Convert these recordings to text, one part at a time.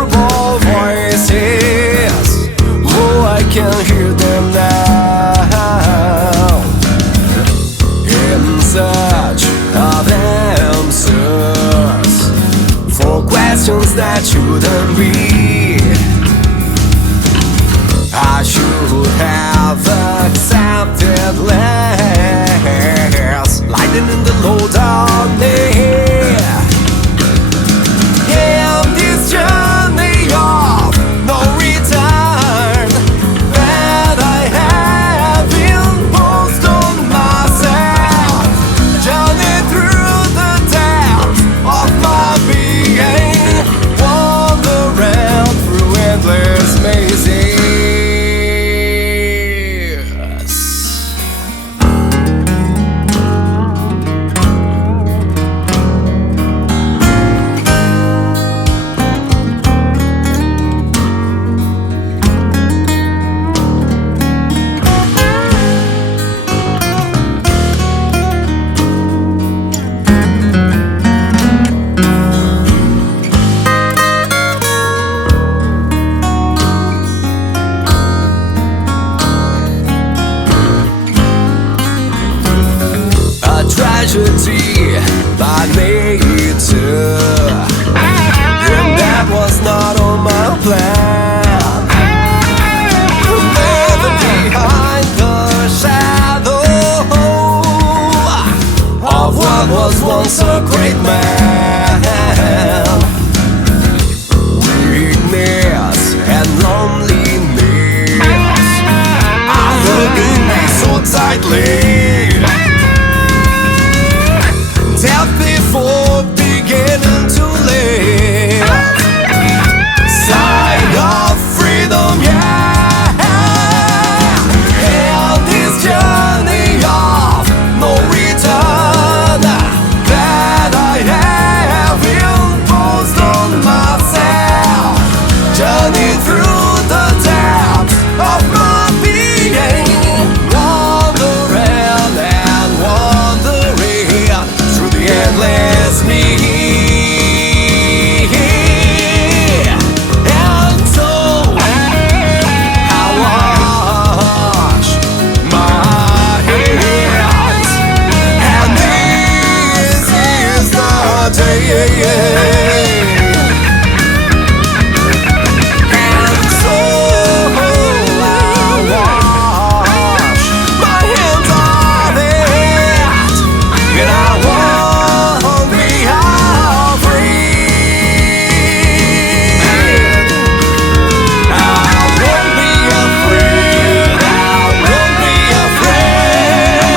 ineffable voices. Oh, I can hear them now, in search of answers for questions that shouldn't be. I should have accepted less, lightning in the low darkness. And this journey of no return that I have imposed on myself, journey through the depths of my being, wandering through endless mazes. Tragedy by nature, and that was not on my plan. Living behind the shadow of what was once a great man. Weakness and loneliness are hugging me so tightly. Death before beginning to live, sign of freedom, yeah. And this journey of no return that I have imposed on myself, journey through the depths of my being, wandering and wandering through the endless me. And so I wash my hands, and this is the day. And so I wash my hands of it, and I won't be afraid. I won't be afraid. I won't be afraid.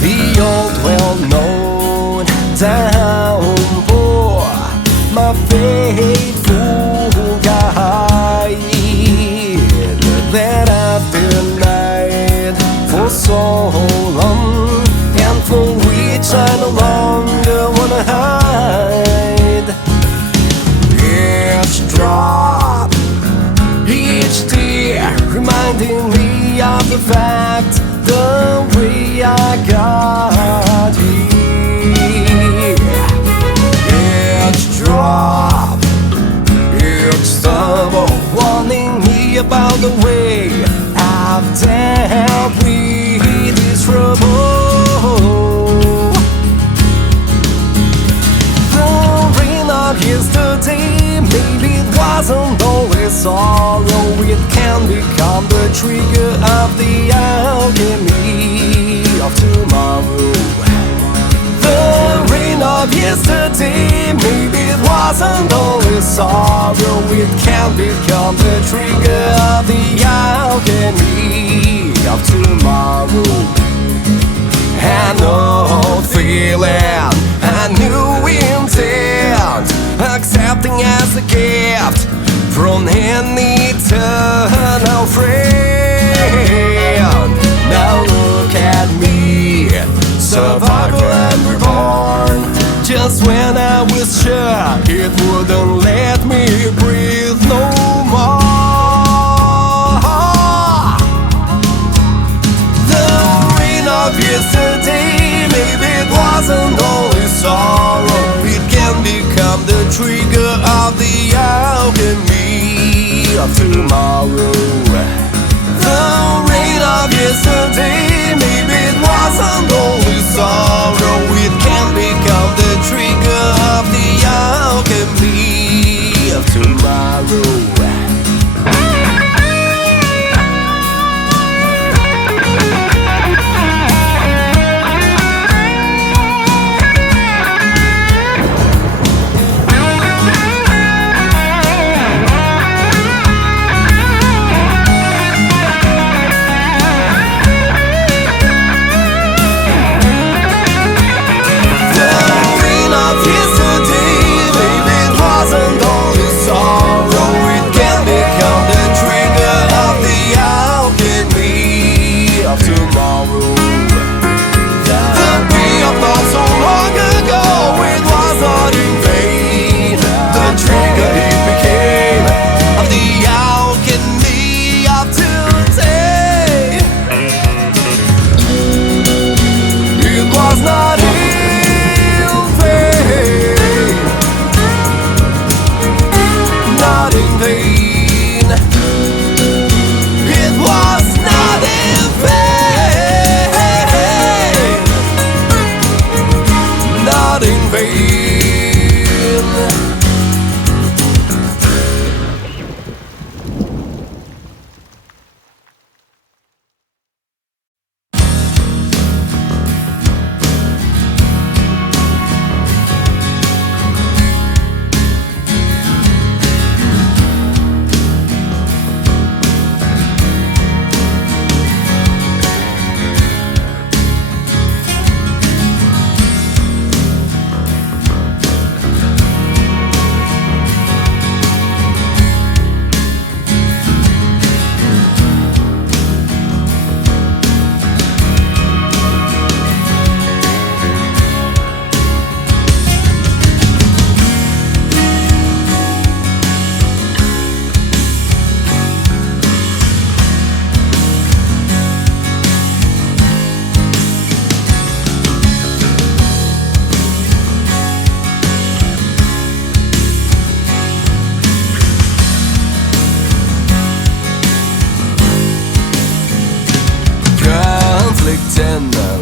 The old well-known downpour, my faithful guide that I've denied for so long, and for which I no longer wanna hide. Each drop, each tear, reminding me of the fact, the way I got here. Each drop, each stumble, warning me about the way I've dealt with this trouble. The rain of yesterday, maybe it wasn't always sorrow. It can become the trigger of the alchemy wasn't only sorrow, it can become the trigger of the alchemy of tomorrow. An old feeling, a new intent, accepting as a gift from an eternal friend. Now look at me, survivor and reborn. Just when I was sure it wouldn't let me breathe no more. The rain of yesterday, maybe it wasn't only sorrow, it can become the trigger of the alchemy of tomorrow. The rain of yesterday, maybe it wasn't only sorrow, it can become the trigger of the alchemy of tomorrow.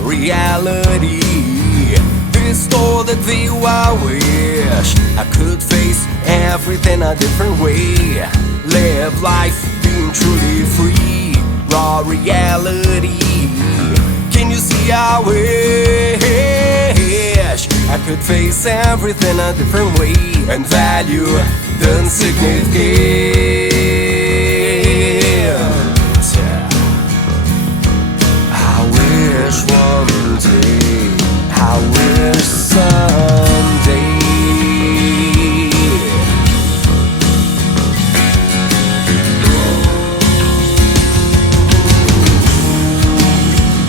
Reality, distorted view. I wish I could face everything a different way. Live life being truly free. Raw reality. Can you see? I wish I could face everything a different way and value the insignificant. One day, I wish someday.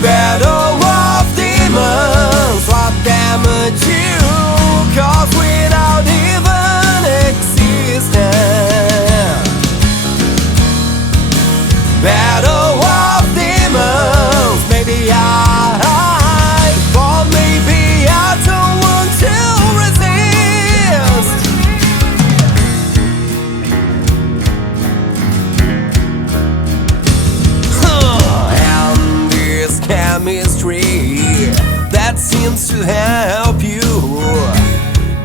Battle of demons, what damage you cause without even existing. Battle of demons, maybe I don't want to resist. And this chemistry that seems to help you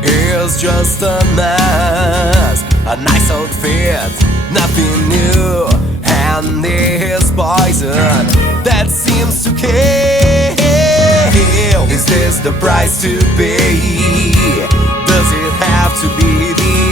is just a mess, a nice outfit, nothing new. And this poison that seems to kill. Is this the price to pay? Does it have to be the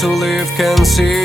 those who live can see.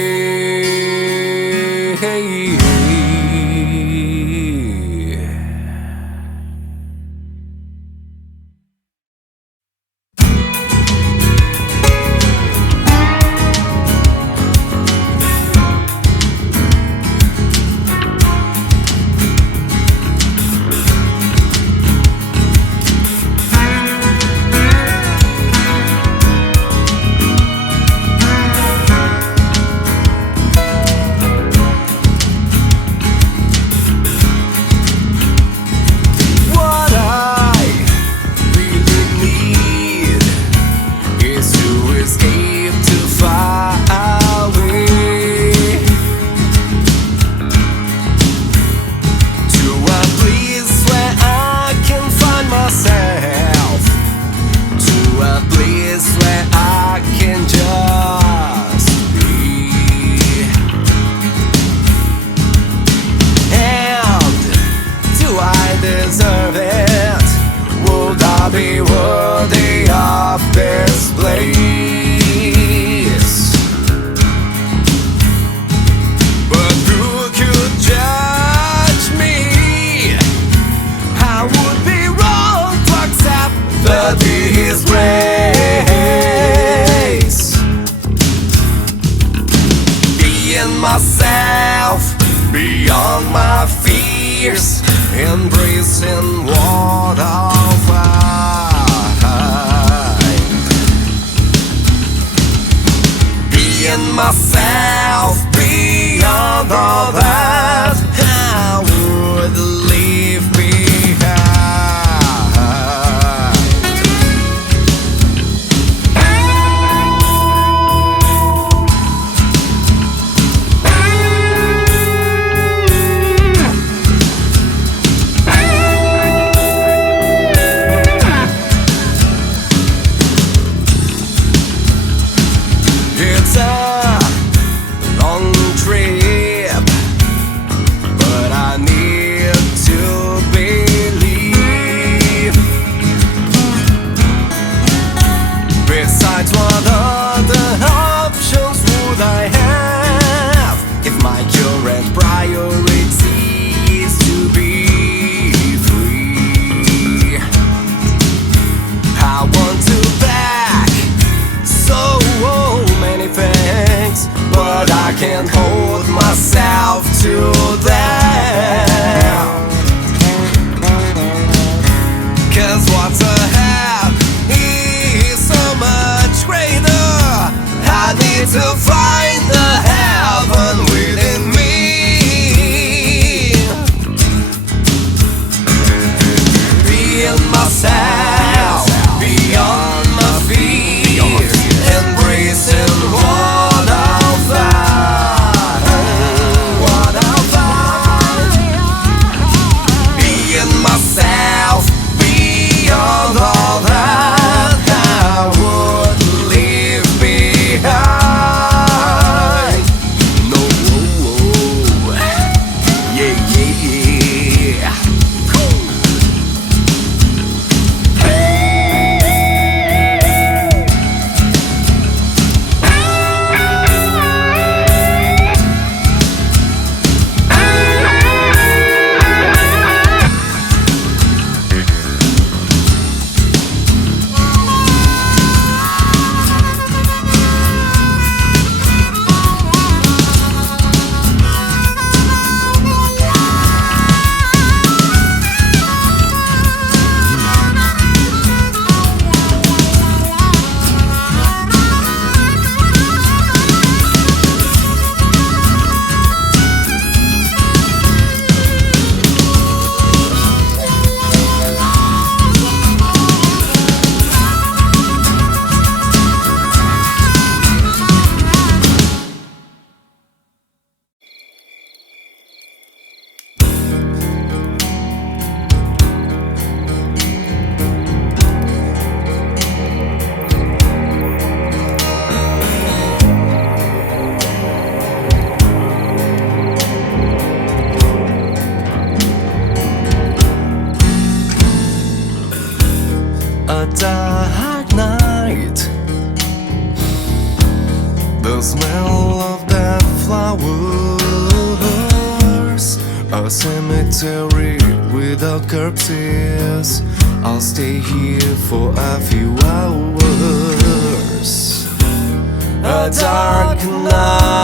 Deserve it? Would I be worthy of this place? But who could judge me? I would be wrong to accept that His grace. Being myself beyond my fears, embracing what I'll find. Being myself beyond all that I would leave behind. It's a long trip, but I need to believe. Besides, what other options would I have if my current priority is to be free? I want to back so many things, but I can't hold myself to them. 'Cause what's ahead is so much greater. I need to find the heaven within me. Being myself beyond my fears, embracing what I'll find. What I'll find. Being myself beyond all that I would leave behind. No, yeah, yeah, yeah. Cool. A dark night, the The smell of dead flowers, a cemetery without corpses. I'll stay here for a few hours. A dark night,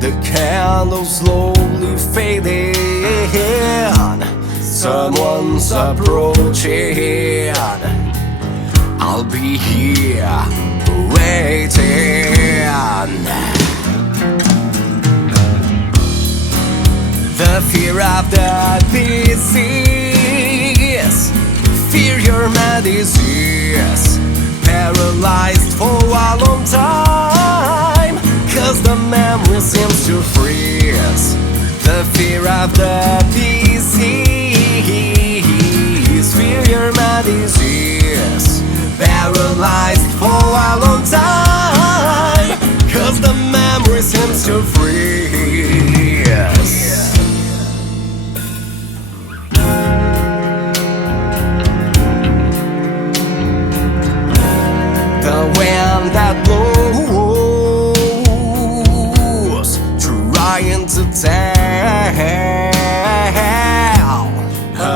the candles slowly fading. Someone's approaching. I'll be here waiting. The fear of the disease, fear your disease. Paralyzed for a long time, 'cause the memory seems to freeze. The fear of the disease, fear your disease. Paralyzed for a long time, 'cause the memory seems to freeze. The wind that blows, trying to tell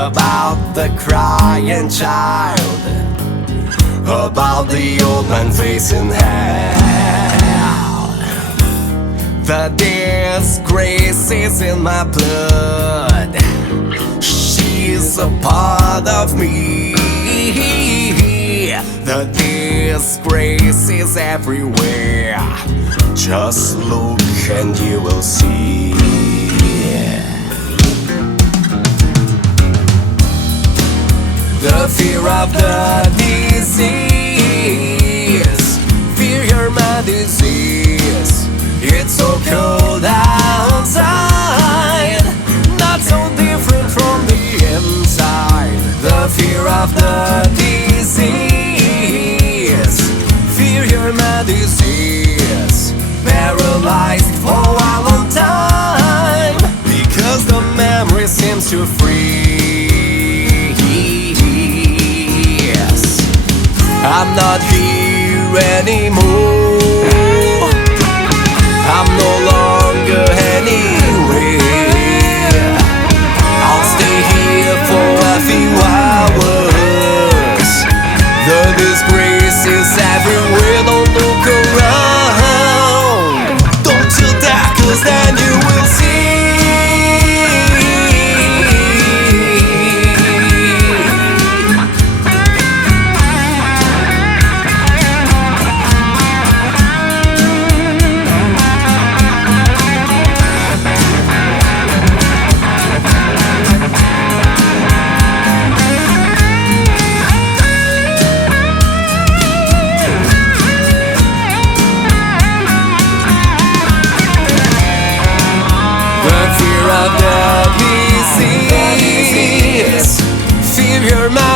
about the crying child, about the old man facing hell. The disgrace is in my blood, she's a part of me. The disgrace is everywhere, just look and you will see. The fear of the disease, fear your disease. It's so cold outside, not so different from the inside. The fear of the disease, fear your disease. Paralyzed for a long time, because the memory seems to freeze. I'm not here anymore, I'm no longer anywhere. I'll stay here for a few hours. The disgrace is everywhere, don't look around. Don't you dare, 'cause then you will see.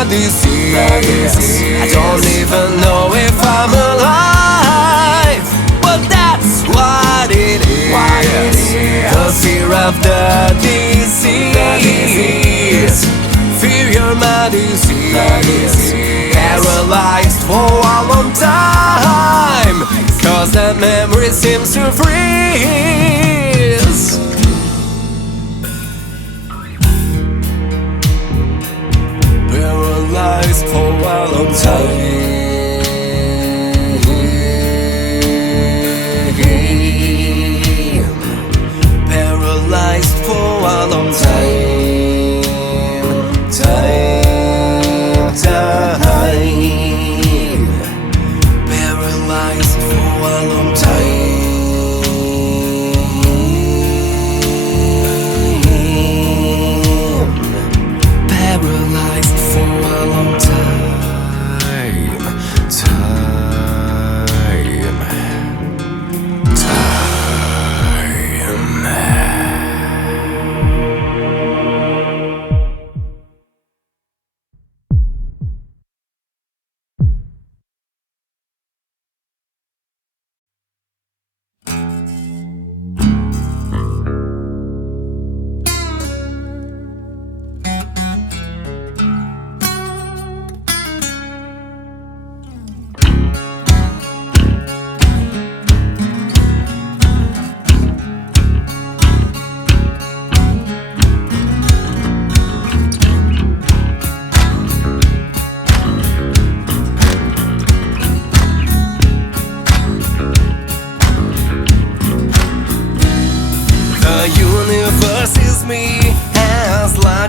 Disease. I don't even know if I'm alive, but that's what it is. The fear of the disease, fear your disease. Paralyzed for a long time, 'cause the memory seems to freeze. Paralyzed for a long time, paralyzed for a long time, paralyzed for a long time, paralyzed for a long time.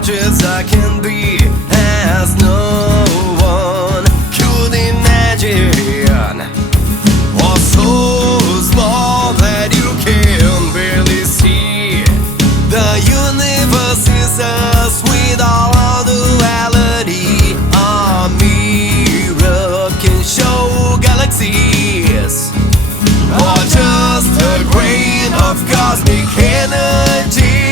as I can be, as no one could imagine, or so small that you can barely see. The universe is a sweet all duality. A mirror can show galaxies, or just a grain of cosmic energy.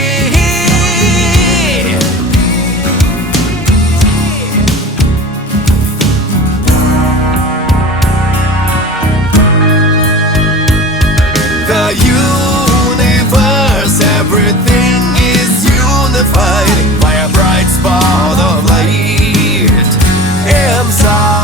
The universe, everything is unified by a bright spot of light inside.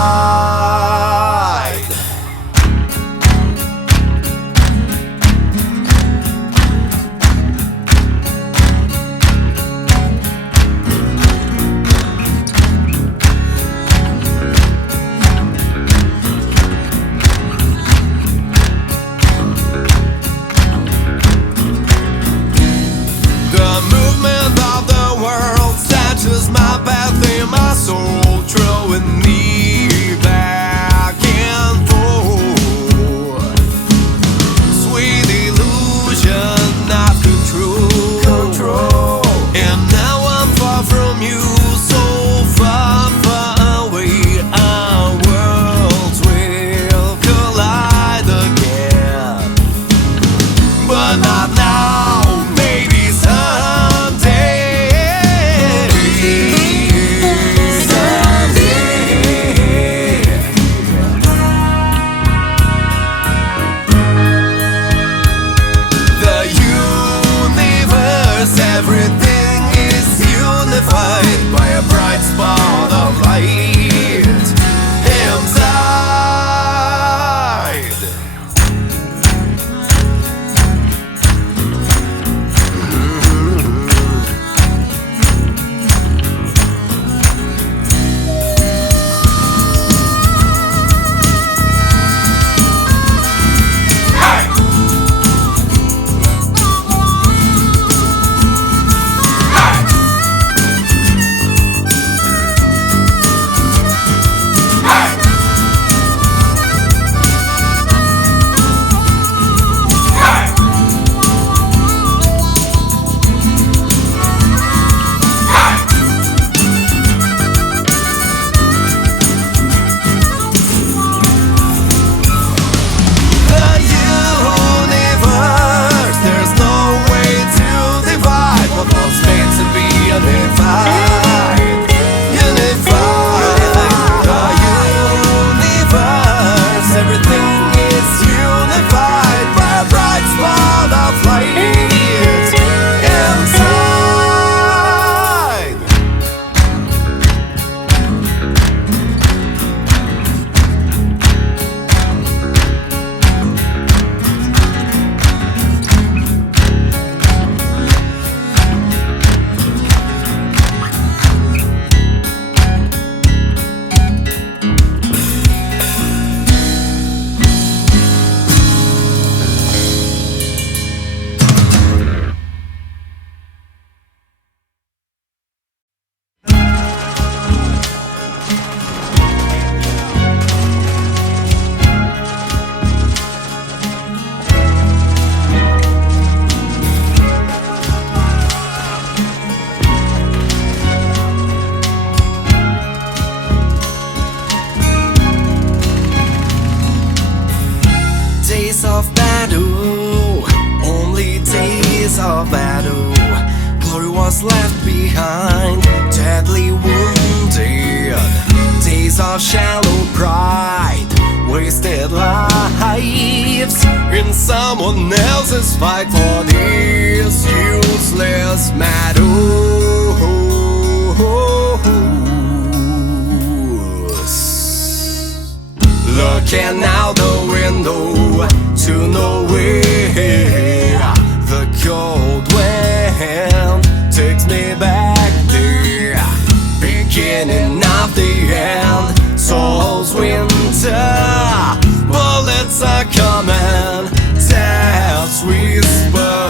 The movement of the world touches my path in my soul, throwing me back and forth. Sweet illusion of control. And now I'm far from you, so far, far away. Our worlds will collide again, but not now, maybe someday. The universe, everything is unified by a bright spot of light inside. Days of battle, only days of battle. Glory was left behind, deadly wounded. Days of shallow pride, wasted lives in someone else's fight for this useless matters. Looking out the window to nowhere, the cold wind takes me back there. Beginning of the end, soul's winter. Bullets are coming, death's whisper.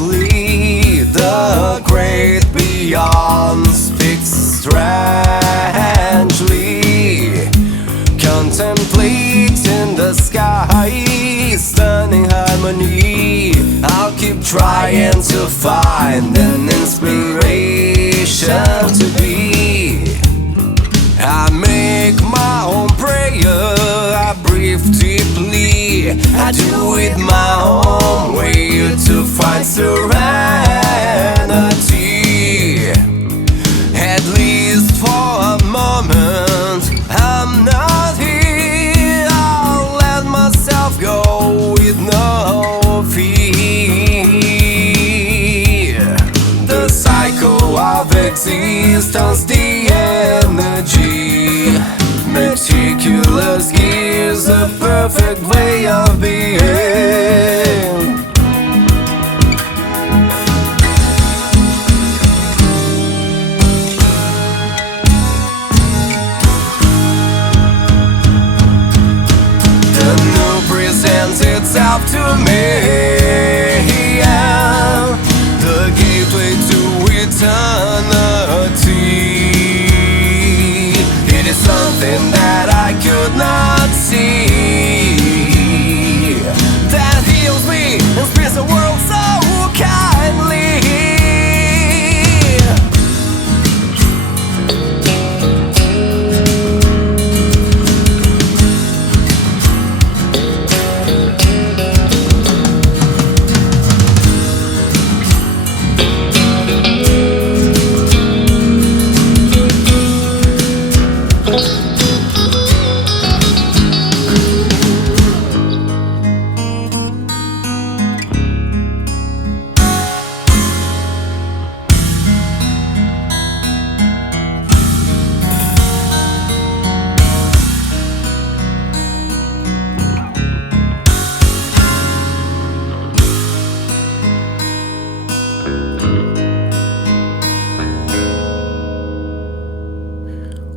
quietly. The great beyond speaks strangely, contemplating the sky, stunning harmony. I'll keep trying to find an inspiration to be. I make my own prayer, I breathe deeply, I do it my own way to find serenity. At least for a moment, I'm not here. I'll let myself go with no fear. The cycle of existence, the energy, meticulous gives a perfect way of being. The new presents itself to me, yeah. The gateway to eternity. It is something that I could not see, that heals me and spins the world so kindly.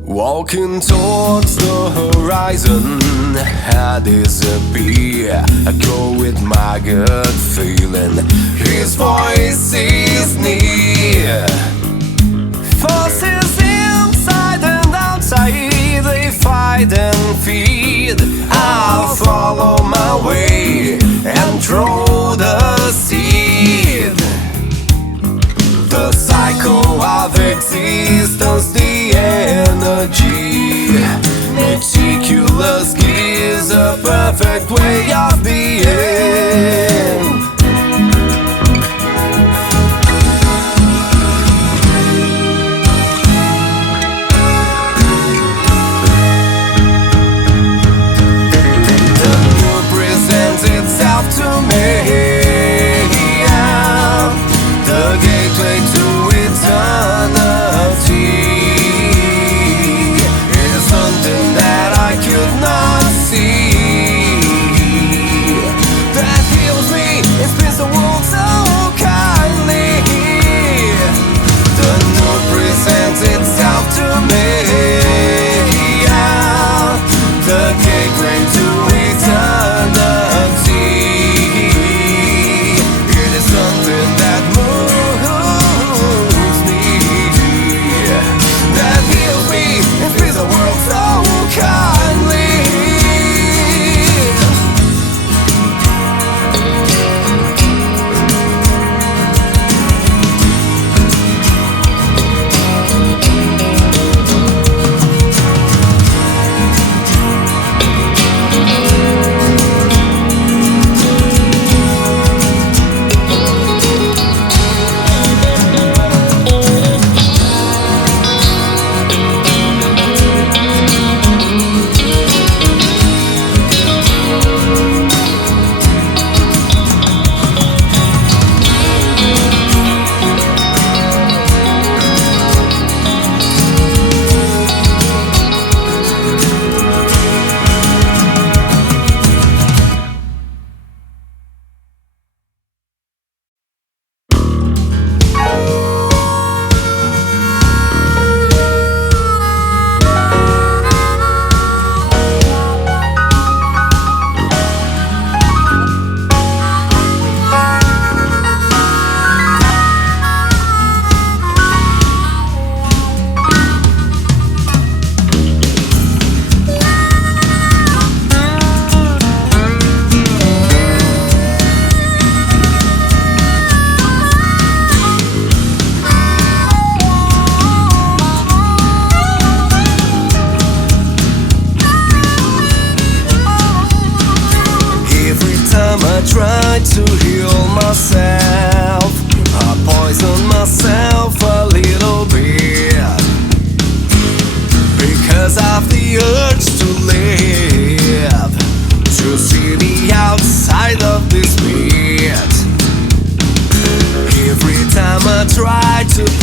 Walking towards the horizon, I disappear. I go with my gut feeling. His voice is near. Forces inside and outside, they fight and feed. I'll follow my way and throw the seed. The cycle of existence, the energy, meticulous gives a perfect way of being. The new presents itself to me, yeah. The gateway to eternity.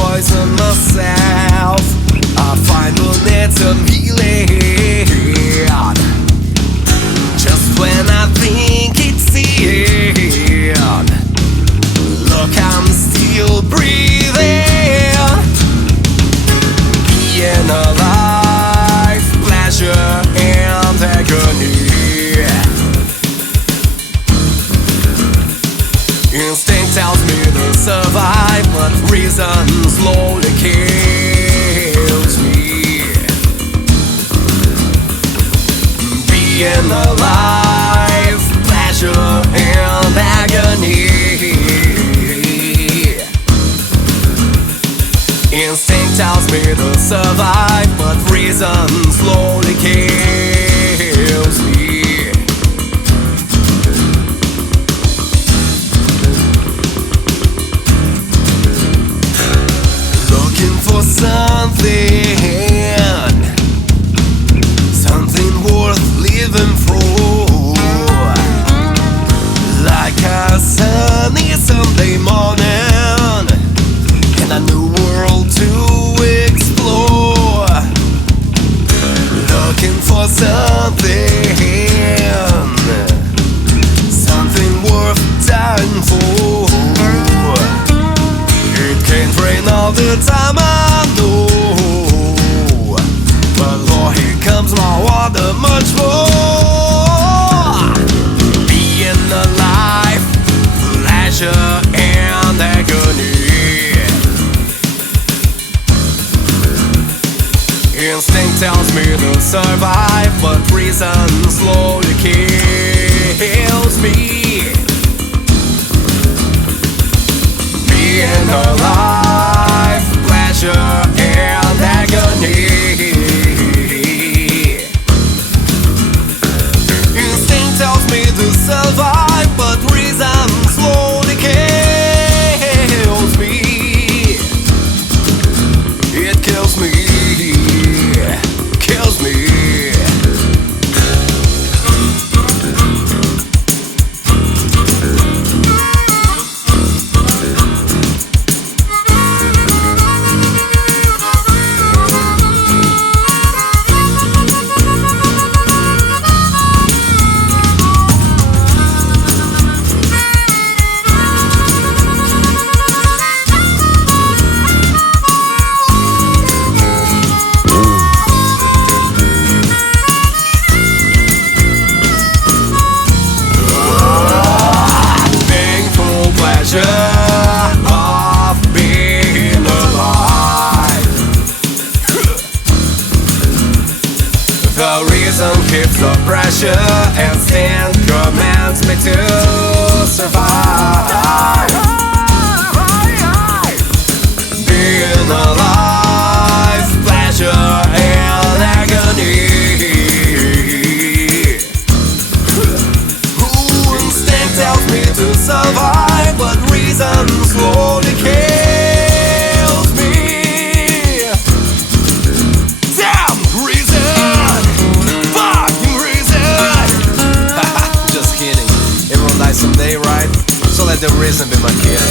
poison myself. I find the need some healing just when I think it's the end. Look, I'm still breathing, being alive, pleasure and agony. Instinct tells me to survive, but reason slowly kills me. Being alive, pleasure and agony. Instinct tells me to survive, but reason slowly kills me. Looking for something worth living for, like a sunny Sunday morning and a new world to explore. Looking for something worth dying for. It can't rain all the time, I know, but Lord, here comes my water much more. Being alive, pleasure and agony. Instinct tells me to survive, but reason slowly kills me. Being alive, pleasure and agony. Instinct tells me to survive, but reason slowly kills me. It kills me, kills me. Of being alive. The reason keeps the pressure, instinct commands me to survive. Being alive, pleasure and agony. Instinct tells me to survive, but reason slowly kills me. Damn reason! Fucking reason! Just kidding. Everyone dies someday, right? So let the reason be my kid.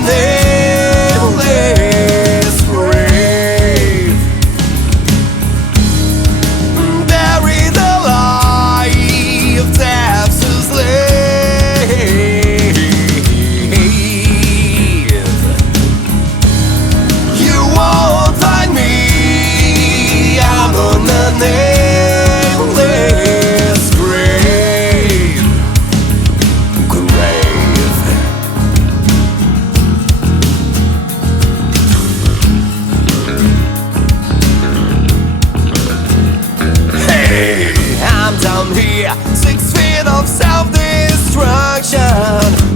nameless grave. Buried alive, death's a slave. You won't find me, I'm on the nameless grave. Hey, I'm down here, 6 feet of self-destruction.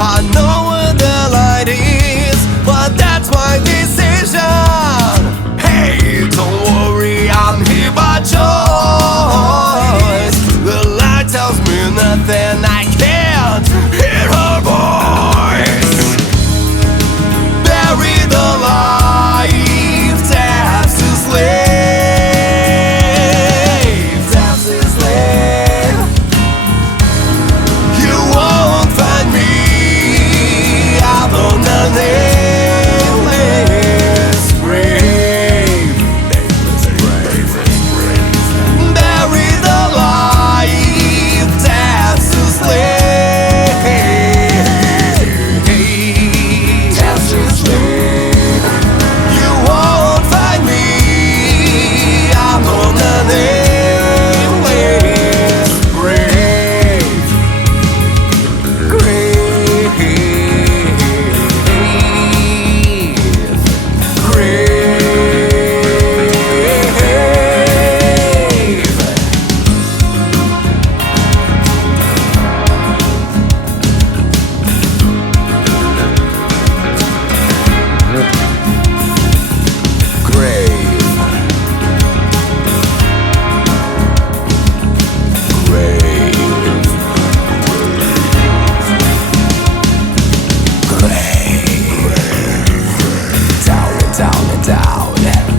I know where the light is, but that's my decision. Hey, don't worry, I'm here by choice. The light tells me nothing, I can't hear her voice. Buried alive, death's a slave. Death's a slave. You won't find me, I'm on the nameless grave. Buried alive, death's a slave. Death's a slave. You won't find me, I'm on the nameless grave. Grave. Down and down and down.